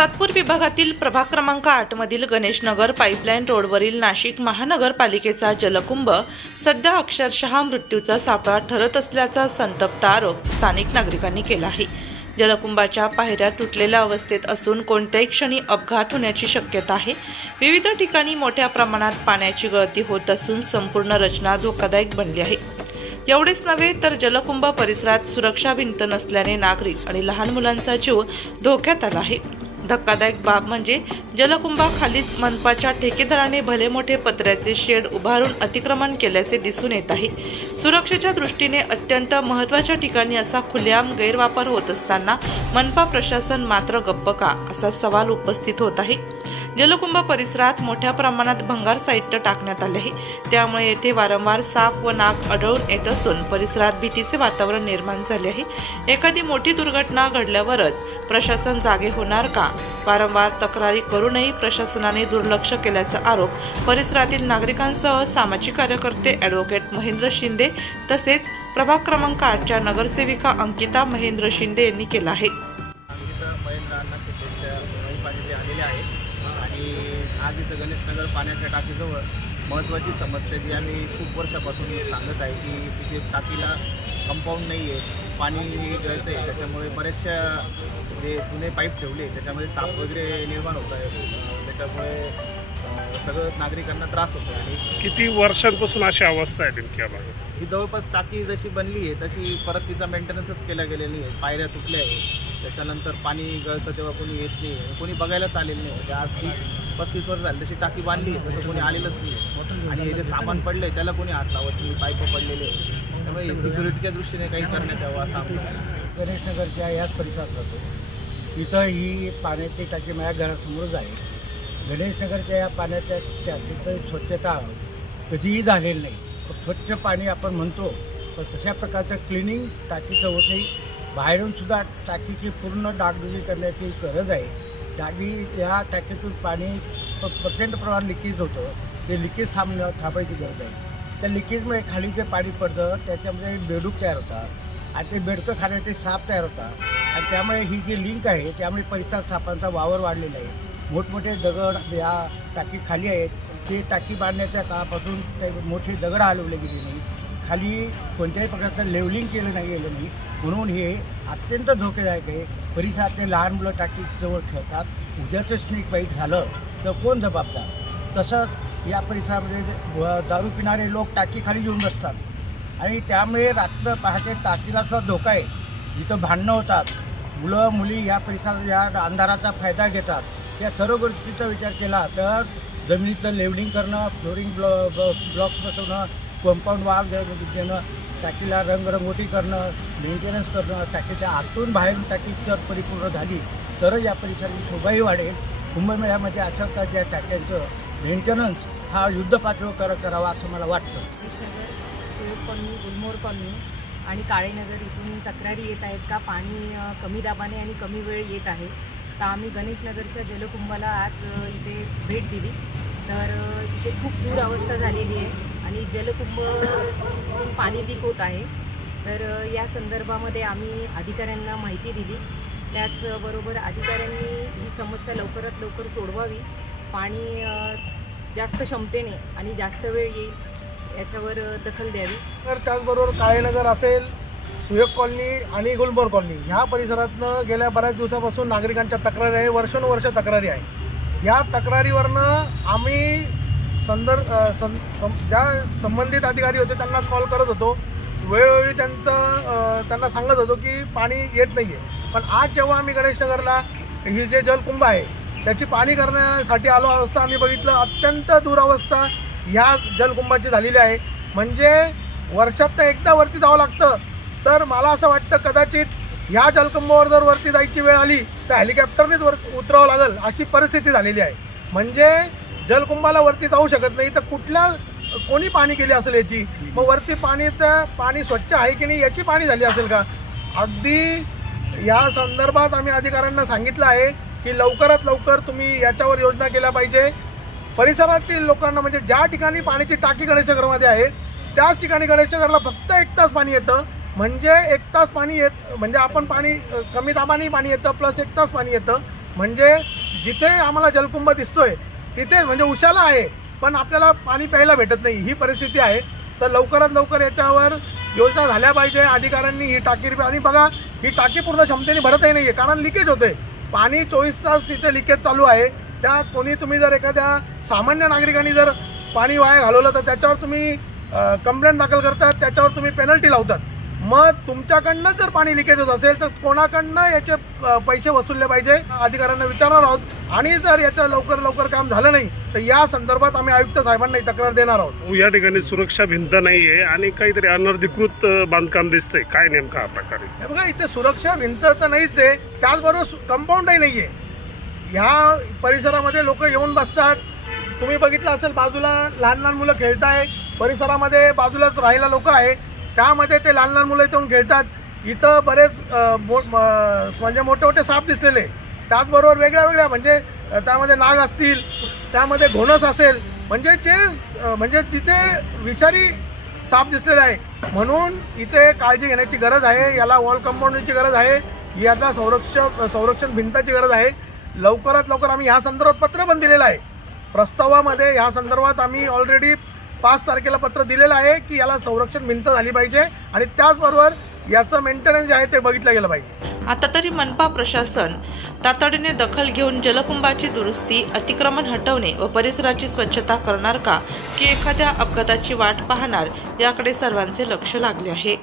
सातपूर विभागातील प्रभाग क्रमांक 8 मधील गणेशनगर पाईपलाईन रोडवरील नाशिक महानगरपालिकेचा जलकुंभ सध्या अक्षरशः मृत्यूचा सापळा ठरत असल्याचा संतप्त आरोप स्थानिक नागरिकांनी केला आहे। जलकुंभाच्या पायऱ्या तुटलेल्या अवस्थेत असून कोणत्याही क्षणी अपघात होण्याची शक्यता आहे। विविध ठिकाणी मोठ्या प्रमाणात पाण्याची गळती होत असून संपूर्ण रचना धोकादायक बनली आहे। एवढेच नव्हे तर जलकुंभ परिसरात सुरक्षा भिंत नसल्याने नागरिक आणि लहान मुलांचा जीव धोक्यात आला आहे। धक्कादायक बाब म्हणजे जलकुंभाखालीच मनपाच्या ठेकेदाराने भले मोठे पत्र्याचे शेड उभारून अतिक्रमण केल्याचे दिसून येत आहे। सुरक्षेच्या दृष्टीने अत्यंत महत्त्वाच्या ठिकाणी असा खुलेआम गैरवापर होत असताना मनपा प्रशासन मात्र गप्प का असा सवाल उपस्थित होत आहे। जलकुंभ परिसरात मोठ्या प्रमाणात भंगार साहित्य टाकण्यात आले आहे, त्यामुळे येथे वारंवार साप व नाग आढळून येत असून परिसरात भीतीचे वातावरण निर्माण झाले आहे। एखादी मोठी दुर्घटना घडल्यावरच प्रशासन जागे होणार का? वारंवार तक्रारी करूनही प्रशासनाने दुर्लक्ष केल्याचा आरोप परिसरातील नागरिकांसह सामाजिक कार्यकर्ते ॲडव्होकेट महेंद्र शिंदे तसेच प्रभाग क्रमांक 8च्या नगरसेविका अंकिता महेंद्र शिंदे यांनी केला आहे। आज इथं गणेशनगर पाण्याच्या टाकीजवळ महत्त्वाची समस्या जी आम्ही खूप वर्षापासून सांगत आहे की तिथे टाकीला कंपाऊंड नाही आहे, पाणी गळतं आहे, त्याच्यामुळे बऱ्याचशा जे जुने पाईप ठेवले त्याच्यामध्ये साप वगैरे निर्माण होत आहे, त्याच्यामुळे सगळं नागरिकांना त्रास होतो। आणि किती वर्षांपासून अशी अवस्था आहे नेमकी भागात? ही जवळपास टाकी जशी बनली आहे तशी परत तिचा मेंटेनन्सच केला गेलेली आहे। पायऱ्या तुटल्या आहे, त्याच्यानंतर पाणी गळतं तेव्हा कोणी येत नाही, कोणी बघायलाच आलेलं नाही। म्हणजे आज 30-35 वर्ष झाली तशी टाकी बांधली आहे, तसं कोणी आलेलंच नाही। आणि हे जे सामान पडलं आहे त्याला कोणी हात लावत नाही, पाईप पडलेले आहे, त्यामुळे सिक्युरिटीच्या दृष्टीने काही करण्यात यावं असं आमचं। गणेशनगरच्या याच परिसरात जातो, इथं ही पाण्याची टाकी माझ्या घरासमोरच आहे। गणेशनगरच्या या पाण्याच्या टाकीचं स्वच्छता कधीही झालेली नाही। स्वच्छ पाणी आपण म्हणतो, तर तशा प्रकारचं क्लिनिंग टाकीचं होतही। बाहेरूनसुद्धा टाकीची पूर्ण डागडुजी करण्याची गरज आहे। या टाकीतून पाणी प्रचंड प्रमाणात लिकेज होतं, ते लिकेज थांबायची गरज आहे। त्या लिकेजमुळे खाली जे पाणी पडतं त्याच्यामध्ये बेडूक तयार होतात आणि ते बेडकं खाण्याचे साप तयार होतात आणि त्यामुळे ही जी लिंक आहे त्यामुळे परिसरात सापांचा वावर वाढलेला आहे। मोठमोठे दगड या टाकी खाली आहेत, ते टाकी बांधण्याच्या काळापासून ते मोठी दगड हलवले गेले नाही, खाली कोणत्याही प्रकारचं लेवलिंग केलं गेलं नाही, म्हणून हे अत्यंत धोकेदायक आहे। परिसरातले लहान मुलं टाकीजवळ खेळतात, उद्याचं स्नेक बाईट झालं तर कोण जबाबदार? तसंच या परिसरामध्ये दारू पिणारे लोक टाकी खाली येऊन बसतात आणि त्यामुळे रात्र पहाटे टाकीला सुद्धा धोका आहे। जिथं भांडणं होतात, मुलं मुली या परिसरात या अंधाराचा फायदा घेतात। या सर्व गोष्टीचा विचार केला तर जमिनीचं लेवलिंग करणं, फ्लोरिंग ब्लॉक बसवणं, कंपाऊंड वाल देणं, टाकीला रंगरंगोटी करणं, मेंटेनन्स करणं, टाकीच्या आतून बाहेरून टाकी जर परिपूर्ण झाली तरच या परिसराची शोभाही वाढेल। कुंभमेळ्यामध्ये अशा प्रकारच्या टाक्यांचं मेंटेनन्स हा युद्धपातळीवर करावा असं मला वाटतं। सुयोग कॉलनी, गुलमोहर कॉलनी आणि काळेनगर इथून तक्रारी येत आहेत का पाणी कमी दाबाने आणि कमी वेळ येत आहे। तर आम्ही गणेशनगरच्या जलकुंभाला आज इथे भेट दिली, तर इथे खूप दूर अवस्था झालेली आहे आणि जलकुंभ पाणी लीक होत आहे। तर या संदर्भामध्ये आम्ही अधिकाऱ्यांना माहिती दिली, त्याचबरोबर अधिकाऱ्यांनी ही समस्या लवकरात लवकर सोडवावी, पाणी जास्त क्षमतेने आणि जास्त वेळ येईल याच्यावर दखल द्यावी। तर त्याचबरोबर काळेनगर असेल, सुयोग कॉलनी आणि गुलमोहर कॉलनी ह्या परिसरातनं गेल्या बऱ्याच दिवसापासून नागरिकांच्या तक्रारी आहे, वर्षानुवर्ष तक्रारी आहे। या तक्रारीवरनं आम्ही ज्या संबंधित अधिकारी होते त्यांना कॉल करत होतो, वेळोवेळी त्यांना सांगत होतो की पाणी येत नाही आहे। पण आज जेव्हा आम्ही गणेशनगरला ही जे जलकुंभ आहे त्याची पाणी करण्यासाठी आलो अवस्था आम्ही बघितलं, अत्यंत दुरावस्था ह्या जलकुंभाची झालेली आहे। म्हणजे वर्षात एकदा वरती जावं लागतं। तर मला असं वाटतं कदाचित ह्या जलकुंभावर जर वरती जायची वेळ आली तर हेलिकॉप्टरनेच उतरावं लागेल अशी परिस्थिती झालेली आहे। म्हणजे जलकुंभाला वरती जाऊ शकत नाही तर कोणी पाणी केली असेल याची, मग वरती पाणी स्वच्छ आहे की नाही याची पाणी झाली असेल का? अगदी या संदर्भात आम्ही अधिकाऱ्यांना सांगितलं आहे की लवकरात लवकर तुम्ही याच्यावर योजना केल्या पाहिजे। परिसरातील लोकांना म्हणजे ज्या ठिकाणी पाण्याची टाकी गणेशनगरमध्ये आहे त्याच ठिकाणी गणेशनगरला फक्त 1 तास पाणी येतं, म्हणजे 1 तास पाणी म्हणजे आपण पाणी कमी दाबाने पाणी येतं प्लस 1 तास पाणी येतं। म्हणजे जिथे आम्हाला जलकुंभ दिसतोय तिथे म्हणजे उशाला आहे, पण आपल्याला पाणी प्यायला भेटत नाही, ही परिस्थिती आहे. तर लवकरात लवकर याच्यावर योजना झाल्या पाहिजे. अधिकाऱ्यांनी ही टाकी आणि बघा, ही टाकी पूर्ण क्षमतेने भरतही नाही आहे, कारण लिकेज होते. पाणी 24 तास इथे लिकेज चालू आहे. त्या तुम्ही जर एखाद्या सामान्य नागरिकांनी जर पाणी वाया घालवलं तर त्याच्यावर तुम्ही कंप्लेंट दाखल करतात, त्याच्यावर तुम्ही पेनल्टी लावतात. मग तुमच्याकडनं जर पाणी लिकेज होत असेल तर कोणाकडनं याचे पैसे वसूलले पाहिजे, अधिकाऱ्यांना विचारणार आहोत. आणि जर याचं लवकर काम झालं नाही तर या संदर्भात आम्ही आयुक्त साहेबांना तक्रार देणार आहोत. या ठिकाणी सुरक्षा भिंत नाहीये आणि काहीतरी अनधिकृत बांधकाम दिसतंय, काय नेमका हा प्रकार आहे? हे बघा, इथे सुरक्षा भिंत तर नाहीच आहे, त्याचबरोबर कंपाऊंडही नाही आहे. ह्या परिसरामध्ये लोक येऊन बसतात. तुम्ही बघितलं असेल, बाजूला लहान लहान मुलं खेळताय, परिसरामध्ये बाजूलाच राहायला लोक आहे, त्यामध्ये ते लहान लहान मुलं इथून खेळतात. इथं बरेच म्हणजे मोठे मोठे साप दिसलेले, त्याचबरोबर वेगळ्या म्हणजे त्यामध्ये नाग असतील, त्यामध्ये घोणस असेल, म्हणजे तिथे विषारी साप दिसलेले आहे. म्हणून इथे काळजी घेण्याची गरज आहे. याला वॉल कंपाऊंडची गरज आहे, याला संरक्षण भिंताची गरज आहे. लवकरात लवकर आम्ही ह्या संदर्भात पत्र पण दिलेलं आहे. प्रस्तावामध्ये ह्या संदर्भात आम्ही ऑलरेडी 5 तारखेला पत्र दिलेलं आहे की याला संरक्षण भिंत झाली पाहिजे आणि त्याचबरोबर याचं मेंटेनन्स जे आहे ते बघितलं गेलं पाहिजे. आता तरी मनपा प्रशासन तातडीने दखल घेऊन जलकुंभाची दुरुस्ती, अतिक्रमण हटवणे व परिसराची स्वच्छता करणार का, की एखाद्या अपघाताची वाट पाहणार, याकडे सर्वांचे लक्ष लागले आहे.